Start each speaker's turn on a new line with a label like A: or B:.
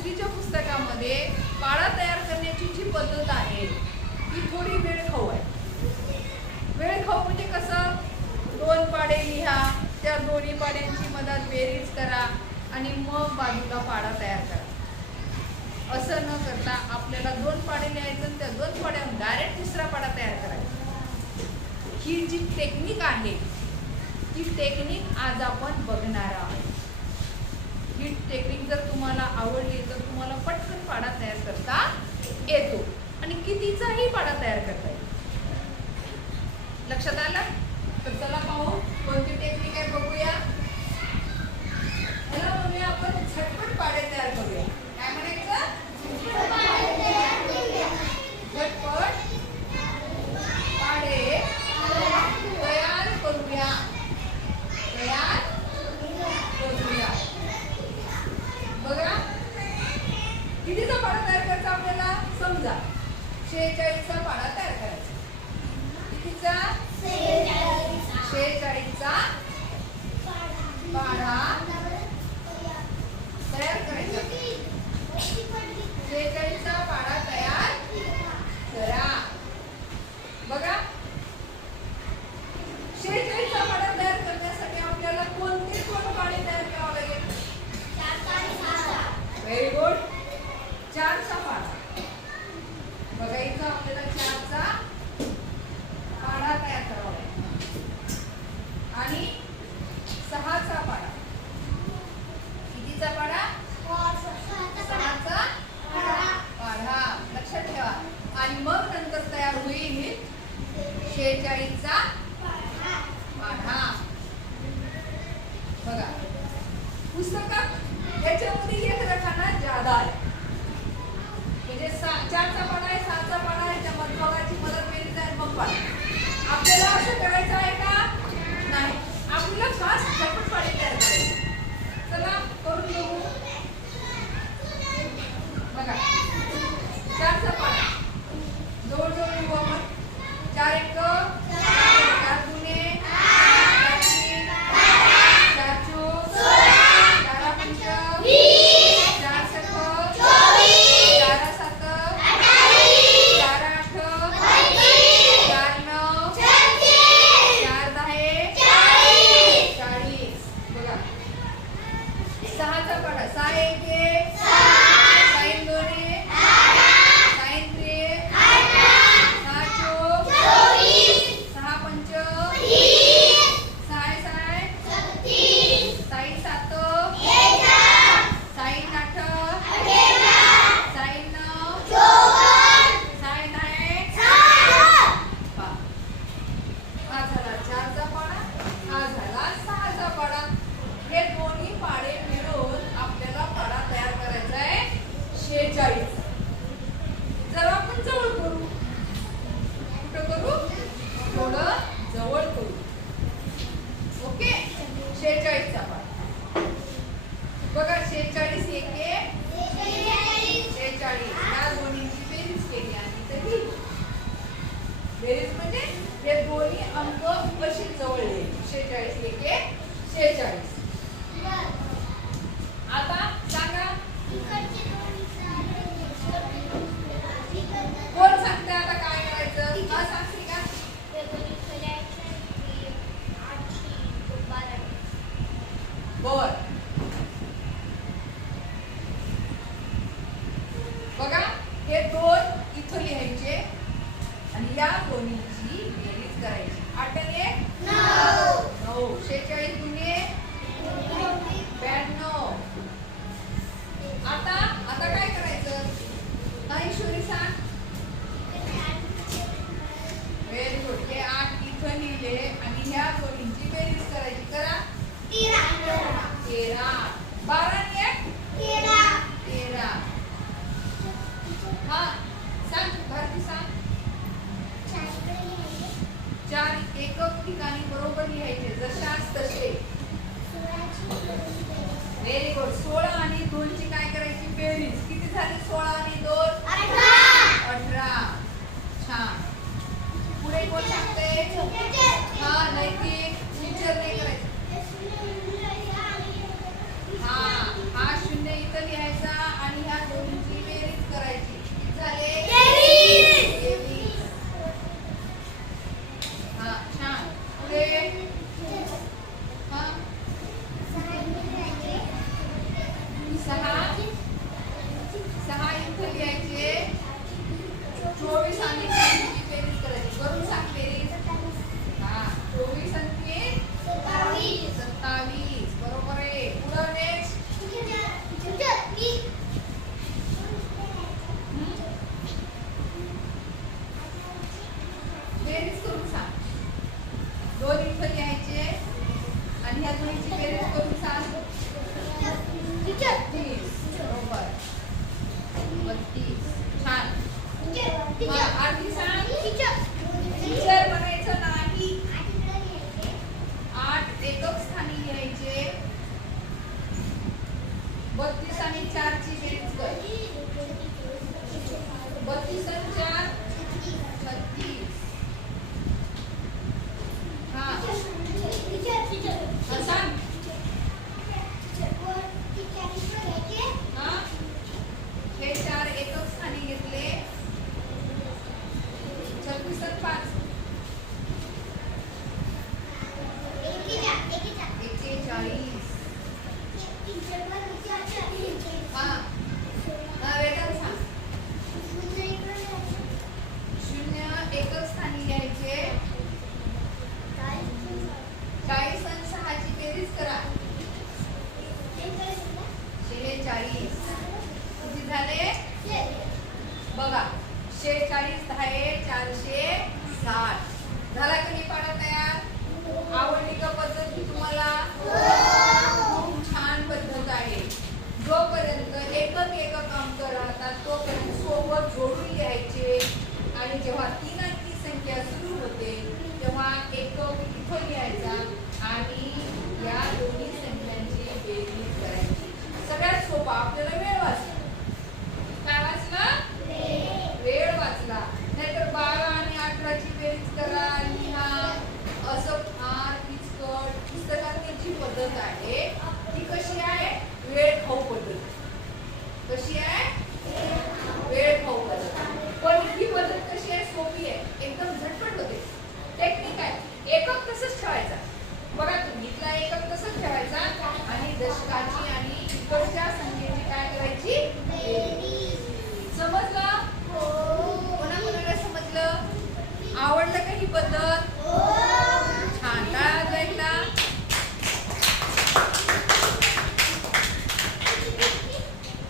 A: दुसरीच्या पुस्तकामध्ये पाळा तयार करण्याची जी पद्धत आहे ती थोडी वेळ खाऊ आहे. वेळ खाऊ म्हणजे कसं? दोन पाडे लिहा त्या दोन्ही पाड्यांची मदत बेरीज करा आणि मग बाजूला पाडा तयार करा. असं न करता आपल्याला दोन पाडे लिहायचं त्या दोन पाड्यावर डायरेक्ट तिसरा पाडा तयार करायचा. ही जी टेक्निक आहे ती टेक्निक आज आपण बघणार आहोत. ही टेक्निक जर तुम्हाला आवडली तर तुम्हाला पटकन पाडा तयार करता येतो. आणि कितीचाही पाडा तयार करता येतो. लक्षात आलं तर चला पाहू कोणती टेक्निक आहे बघूया ह्याला म्हणूया आपण झटपट पाडे तयार करूया काय म्हणायचं झटपट पाडे तयार करूया तयार करूया बघा कितीचा पाडा तयार करायचा आपल्याला समजा शेहेचाळीसचा पाडा तयार करायचा. कितीचा? शेहेचाळीसचा पाडा तयार करायचा. शेहेचाळीसचा पाडा तयार करा बघा शेहेचाळीसचा पाडा तयार करण्यासाठी आपल्याला कोणते कोण पाडे तयार करावं लागेल व्हेरी गुड चारचा पाडा बघा आपल्याला चारचा पाडा तयार करावा लागेल. आणि सहाचा पाडा कितीचा पाडा सहाचा पाढा. लक्षात ठेवा. आणि मग नंतर तयार होईल शेहेचाळीसचा पाढा. बघा. पुस्तकात याच्यामध्ये एक रकाना जादा आहे. म्हणजे सा- चारचा पाढा आहे सहाचा पाढा आहे त्या मधभागाची मदत केली जाईल मग पाढा आपल्याला असं करायचं आहे का नाही आपल्याला खास झटपट पाढे तयार करायचे चला करून बघू बघा चारचा पाढा जवळजवळ लिहू आपण चार एक चार दुने चार तीन चार चौक चार पंच चार सख चार सात चार आठ चार नऊ चार दहा चाळीस बघा सहाचा पाढा सहा एक एक सहा एक दोन एक सहा एक त्रिक सहा चौक सहा पंच सहा सहा साई सात साई आठ साई नऊ साई दहा पहा. हा झाला चारचा पाडा हा झाला सहाचा पाडा हे दोन्ही पाडे मिळून आपल्याला पाडा तयार करायचा आहे शेहेचाळीस जर आपण जवळ करू कुठं करू थोडं जवळ करू ओके शेहेचाळीसचा पाडा बघा शेहेचाळीस एक एक शेहेचाळीस या दोन्हीची बेरीज केली आणि इथं लिहिली. बेरीज म्हणजे हे दोन्ही अंक अशी जवळले? शेहेचाळीस एक एक शेहेचाळीस. आता सांगा कोण सांगते आता काय करायचं हा सांगते का बर बघा हे दोन इथं लिहायचे आणि या दोन्हीची बेरीज करायची आठ आणि एक नऊ शेहेचाळीस गुन्हे ब्याण्णव आता आता काय करायचं नाही शोरी सांग व्हेरी गुड हे आठ इथं लिहिले बेरीज करायची. करा. तेरा. बारा आणि तेरा. हा सांग भारती सांग. चार. एकक ठिकाणी बरोबर लिहायचे जशास तसे व्हेरी गुड सोळा आणि दोनची काय करायची इथं लिहायचे चोवीस आणि तीनची बेरीज करायची करून सांग बेरीज हा चोवीस आणि तीन सत्तावीस बरोबर आहे पुढं नेक्स्ट बेरीज करून सांग दोन इथं लिहायचे आणि ह्या दोन्हीची बेरीज करून सांग तीस बरोबर बत्तीस छान मग आधी सांग चाळीस किती झाले? बघा शेहेचाळीस आहे चारशे साठ. झाला कमी पाडा तयार? आवडली का पद्धत तुम्हाला? popular